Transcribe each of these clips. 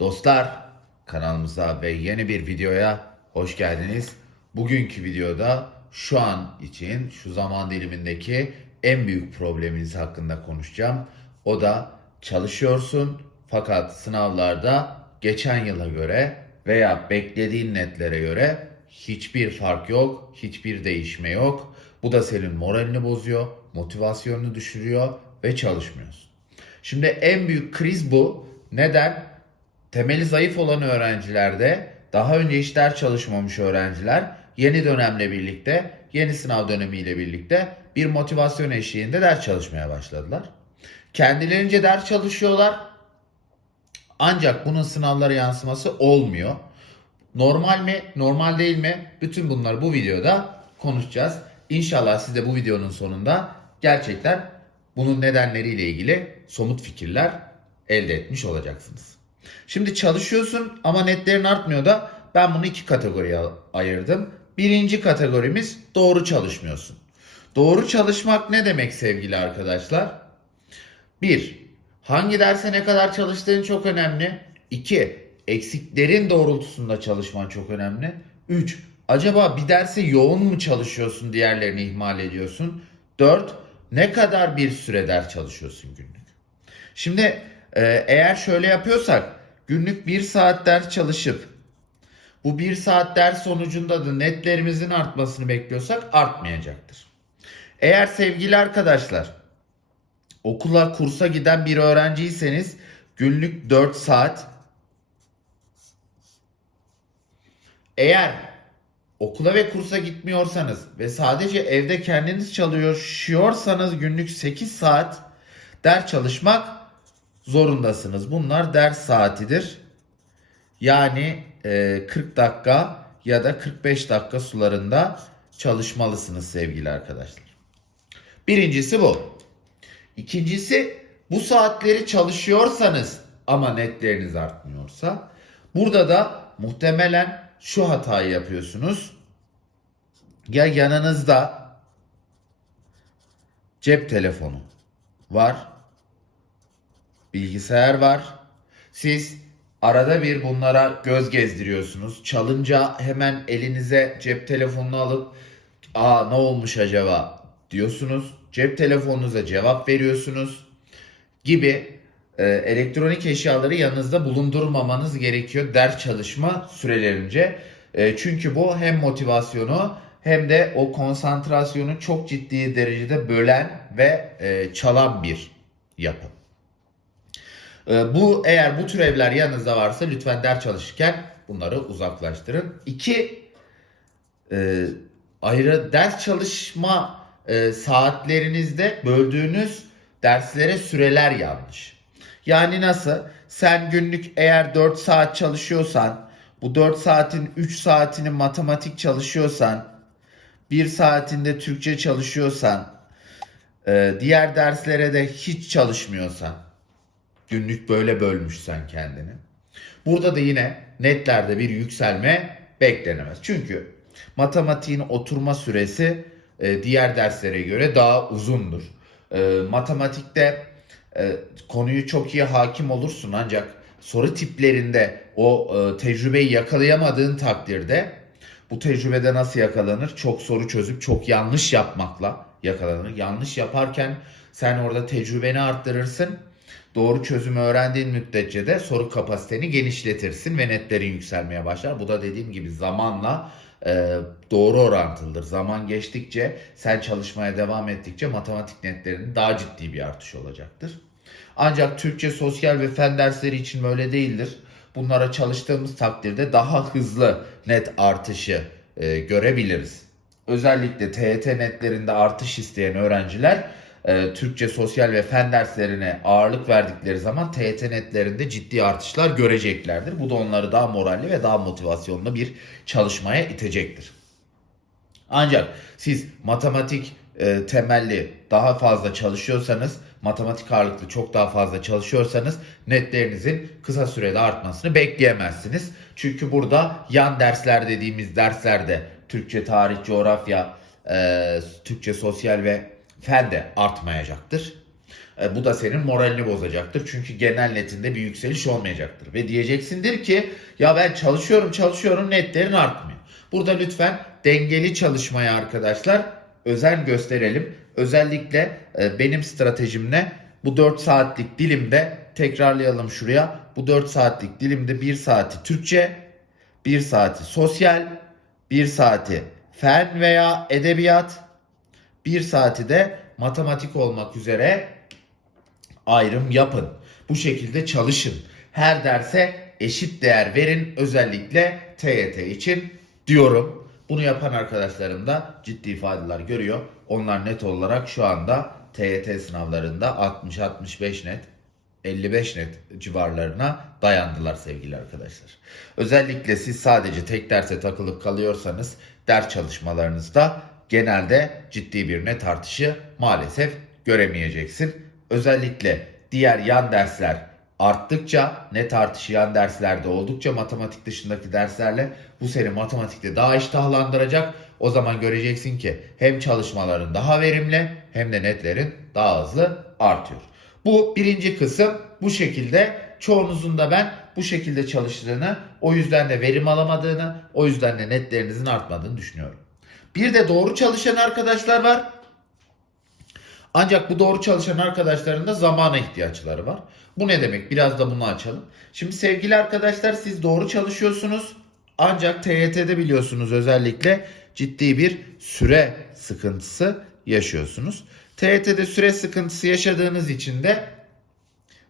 Dostlar kanalımıza ve yeni bir videoya hoş geldiniz. Bugünkü videoda şu an için şu zaman dilimindeki en büyük probleminiz hakkında konuşacağım. O da çalışıyorsun fakat sınavlarda geçen yıla göre veya beklediğin netlere göre hiçbir fark yok, hiçbir değişme yok. Bu da senin moralini bozuyor, motivasyonunu düşürüyor ve çalışmıyorsun. Şimdi en büyük kriz bu. Neden? Temeli zayıf olan öğrencilerde daha önce hiç ders çalışmamış öğrenciler yeni dönemle birlikte, yeni sınav dönemiyle birlikte bir motivasyon eşiğinde ders çalışmaya başladılar. Kendilerince ders çalışıyorlar. Ancak bunun sınavlara yansıması olmuyor. Normal mi, normal değil mi? Bütün bunları bu videoda konuşacağız. İnşallah siz de bu videonun sonunda gerçekten bunun nedenleriyle ilgili somut fikirler elde etmiş olacaksınız. Şimdi çalışıyorsun ama netlerin artmıyor da ben bunu iki kategoriye ayırdım. Birinci kategorimiz doğru çalışmıyorsun. Doğru çalışmak ne demek sevgili arkadaşlar? 1. Hangi derse ne kadar çalıştığın çok önemli. 2. Eksiklerin doğrultusunda çalışman çok önemli. 3. Acaba bir derse yoğun mu çalışıyorsun diğerlerini ihmal ediyorsun? 4. Ne kadar bir süre ders çalışıyorsun günlük? Şimdi e, eğer şöyle yapıyorsak günlük 1 saat ders çalışıp bu 1 saat ders sonucunda da netlerimizin artmasını bekliyorsak artmayacaktır. Eğer sevgili arkadaşlar okula kursa giden bir öğrenciyseniz günlük 4 saat eğer okula ve kursa gitmiyorsanız ve sadece evde kendiniz çalışıyorsanız günlük 8 saat ders çalışmak zorundasınız. Bunlar ders saatidir. Yani e, 40 dakika ya da 45 dakika sularında çalışmalısınız sevgili arkadaşlar. Birincisi bu. İkincisi bu saatleri çalışıyorsanız ama netleriniz artmıyorsa burada da muhtemelen şu hatayı yapıyorsunuz. Ya yanınızda cep telefonu var, bilgisayar var. Siz arada bir bunlara göz gezdiriyorsunuz. Çalınca hemen elinize cep telefonunu alıp aa ne olmuş acaba diyorsunuz. Cep telefonunuza cevap veriyorsunuz gibi e, elektronik eşyaları yanınızda bulundurmamanız gerekiyor ders çalışma sürelerince. E, çünkü bu hem motivasyonu hem de o konsantrasyonu çok ciddi derecede bölen ve e, çalan bir yapı. E, bu eğer bu tür evler yanınızda varsa lütfen ders çalışırken bunları uzaklaştırın. İki e, ayrı ders çalışma e, saatlerinizde böldüğünüz derslere süreler yanlış. Yani nasıl? Sen günlük eğer 4 saat çalışıyorsan, bu 4 saatin 3 saatini matematik çalışıyorsan, 1 saatinde Türkçe çalışıyorsan, e, diğer derslere de hiç çalışmıyorsan, günlük böyle bölmüşsen kendini. Burada da yine netlerde bir yükselme beklenemez. Çünkü matematiğin oturma süresi e, diğer derslere göre daha uzundur. E, matematikte e, konuyu çok iyi hakim olursun ancak soru tiplerinde o tecrübeyi yakalayamadığın takdirde bu tecrübede nasıl yakalanır? Çok soru çözüp çok yanlış yapmakla yakalanır. Yanlış yaparken sen orada tecrübeni arttırırsın. Doğru çözümü öğrendiğin müddetçe de soru kapasiteni genişletirsin ve netlerin yükselmeye başlar. Bu da dediğim gibi zamanla e, doğru orantılıdır. Zaman geçtikçe sen çalışmaya devam ettikçe matematik netlerinin daha ciddi bir artış olacaktır. Ancak Türkçe, sosyal ve fen dersleri için böyle değildir. Bunlara çalıştığımız takdirde daha hızlı net artışı e, görebiliriz. Özellikle TYT netlerinde artış isteyen öğrenciler e, Türkçe, sosyal ve fen derslerine ağırlık verdikleri zaman TYT netlerinde ciddi artışlar göreceklerdir. Bu da onları daha moralli ve daha motivasyonlu bir çalışmaya itecektir. Ancak siz matematik e, temelli daha fazla çalışıyorsanız, matematik ağırlıklı çok daha fazla çalışıyorsanız netlerinizin kısa sürede artmasını bekleyemezsiniz. Çünkü burada yan dersler dediğimiz derslerde Türkçe, tarih, coğrafya, e, Türkçe, sosyal ve fen de artmayacaktır. E, bu da senin moralini bozacaktır. Çünkü genel netinde bir yükseliş olmayacaktır. Ve diyeceksindir ki ya ben çalışıyorum çalışıyorum netlerin artmıyor. Burada lütfen dengeli çalışmaya arkadaşlar özen gösterelim. Özellikle e, benim stratejimle bu 4 saatlik dilimde tekrarlayalım şuraya. Bu 4 saatlik dilimde 1 saati Türkçe, 1 saati sosyal, 1 saati fen veya edebiyat, 1 saati de matematik olmak üzere ayrım yapın. Bu şekilde çalışın. Her derse eşit değer verin özellikle TYT için diyorum. Bunu yapan arkadaşlarım da ciddi faydalar görüyor. Onlar net olarak şu anda TYT sınavlarında 60-65 net 55 net civarlarına dayandılar sevgili arkadaşlar. Özellikle siz sadece tek derse takılıp kalıyorsanız ders çalışmalarınızda genelde ciddi bir net artışı maalesef göremeyeceksin. Özellikle diğer yan dersler arttıkça net artışı yan derslerde oldukça matematik dışındaki derslerle bu seni matematikte daha iştahlandıracak. O zaman göreceksin ki hem çalışmaların daha verimli hem de netlerin daha hızlı artıyor. Bu birinci kısım bu şekilde çoğunuzun da ben bu şekilde çalıştığını o yüzden de verim alamadığını o yüzden de netlerinizin artmadığını düşünüyorum. Bir de doğru çalışan arkadaşlar var. Ancak bu doğru çalışan arkadaşların da zamana ihtiyaçları var. Bu ne demek? Biraz da bunu açalım. Şimdi sevgili arkadaşlar siz doğru çalışıyorsunuz. Ancak TYT'de biliyorsunuz özellikle ciddi bir süre sıkıntısı yaşıyorsunuz. TYT'de süre sıkıntısı yaşadığınız için de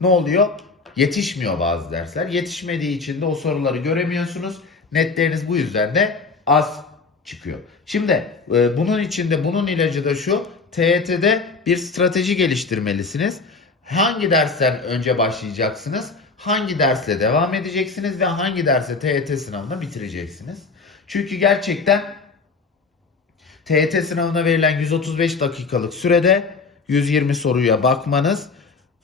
ne oluyor? Yetişmiyor bazı dersler. Yetişmediği için de o soruları göremiyorsunuz. Netleriniz bu yüzden de az çıkıyor. Şimdi e, bunun içinde bunun ilacı da şu. TYT'de bir strateji geliştirmelisiniz. Hangi dersten önce başlayacaksınız? Hangi dersle devam edeceksiniz ve hangi derse TYT sınavını bitireceksiniz? Çünkü gerçekten TYT sınavına verilen 135 dakikalık sürede 120 soruya bakmanız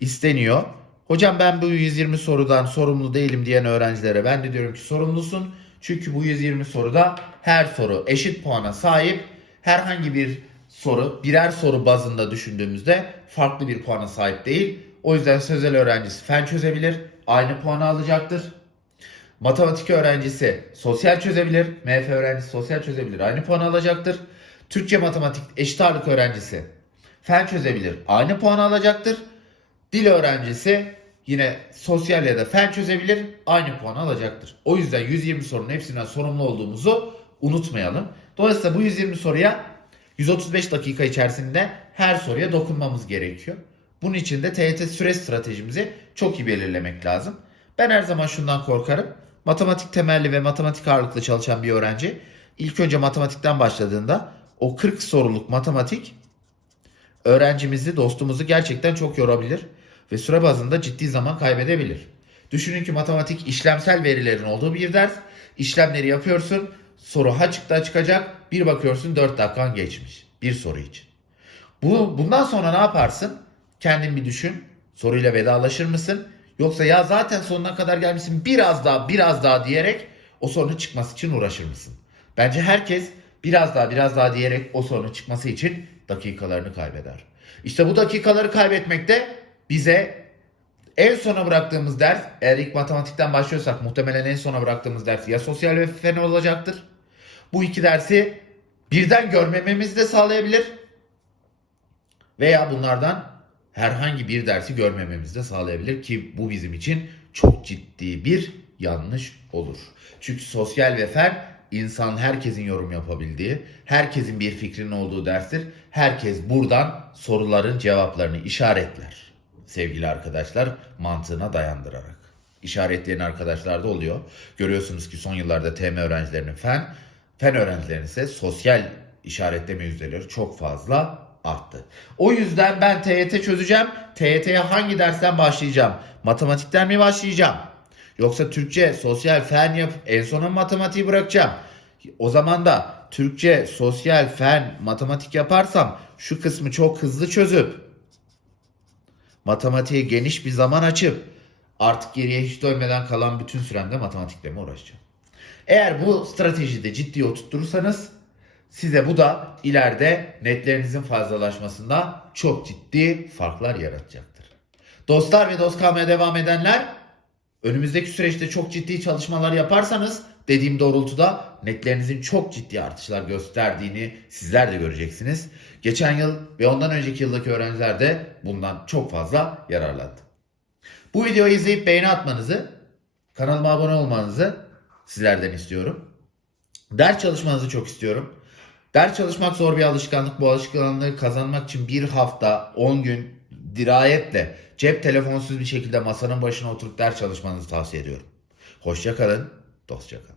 isteniyor. Hocam ben bu 120 sorudan sorumlu değilim diyen öğrencilere ben de diyorum ki sorumlusun. Çünkü bu 120 soruda her soru eşit puana sahip. Herhangi bir soru birer soru bazında düşündüğümüzde farklı bir puana sahip değil. O yüzden sözel öğrencisi fen çözebilir, aynı puanı alacaktır. Matematik öğrencisi sosyal çözebilir, MF öğrencisi sosyal çözebilir, aynı puan alacaktır. Türkçe matematik eşit ağırlık öğrencisi fen çözebilir, aynı puan alacaktır. Dil öğrencisi yine sosyal ya da fen çözebilir, aynı puan alacaktır. O yüzden 120 sorunun hepsinden sorumlu olduğumuzu unutmayalım. Dolayısıyla bu 120 soruya 135 dakika içerisinde her soruya dokunmamız gerekiyor. Bunun için de TYT süre stratejimizi çok iyi belirlemek lazım. Ben her zaman şundan korkarım. Matematik temelli ve matematik ağırlıklı çalışan bir öğrenci ilk önce matematikten başladığında o 40 soruluk matematik öğrencimizi, dostumuzu gerçekten çok yorabilir ve süre bazında ciddi zaman kaybedebilir. Düşünün ki matematik işlemsel verilerin olduğu bir ders. İşlemleri yapıyorsun, soru ha çıktı çıkacak, bir bakıyorsun 4 dakikan geçmiş bir soru için. Bu bundan sonra ne yaparsın? Kendin bir düşün. Soruyla vedalaşır mısın? Yoksa ya zaten sonuna kadar gelmişsin biraz daha biraz daha diyerek o sorunun çıkması için uğraşır mısın? Bence herkes biraz daha biraz daha diyerek o sorunun çıkması için dakikalarını kaybeder. İşte bu dakikaları kaybetmek de bize en sona bıraktığımız ders eğer ilk matematikten başlıyorsak muhtemelen en sona bıraktığımız ders ya sosyal ve fen olacaktır. Bu iki dersi birden görmememizi de sağlayabilir. Veya bunlardan herhangi bir dersi görmememizi de sağlayabilir ki bu bizim için çok ciddi bir yanlış olur. Çünkü sosyal ve fen insan herkesin yorum yapabildiği, herkesin bir fikrinin olduğu derstir. Herkes buradan soruların cevaplarını işaretler. Sevgili arkadaşlar mantığına dayandırarak. İşaretleyen arkadaşlar da oluyor. Görüyorsunuz ki son yıllarda TM öğrencilerinin fen, fen öğrencilerinin ise sosyal işaretleme yüzdeleri çok fazla arttı. O yüzden ben TYT çözeceğim. TYT'ye hangi dersten başlayacağım? Matematikten mi başlayacağım? Yoksa Türkçe, sosyal, fen yapıp en sona matematiği bırakacağım. O zaman da Türkçe, sosyal, fen, matematik yaparsam şu kısmı çok hızlı çözüp matematiğe geniş bir zaman açıp artık geriye hiç dönmeden kalan bütün süremde matematikle mi uğraşacağım? Eğer bu stratejide ciddi oturtursanız Size bu da ileride netlerinizin fazlalaşmasında çok ciddi farklar yaratacaktır. Dostlar ve dost kalmaya devam edenler önümüzdeki süreçte çok ciddi çalışmalar yaparsanız dediğim doğrultuda netlerinizin çok ciddi artışlar gösterdiğini sizler de göreceksiniz. Geçen yıl ve ondan önceki yıldaki öğrenciler de bundan çok fazla yararlandı. Bu videoyu izleyip beğeni atmanızı, kanalıma abone olmanızı sizlerden istiyorum. Ders çalışmanızı çok istiyorum. Ders çalışmak zor bir alışkanlık. Bu alışkanlığı kazanmak için bir hafta, 10 gün dirayetle cep telefonsuz bir şekilde masanın başına oturup ders çalışmanızı tavsiye ediyorum. Hoşça kalın, dostça kalın.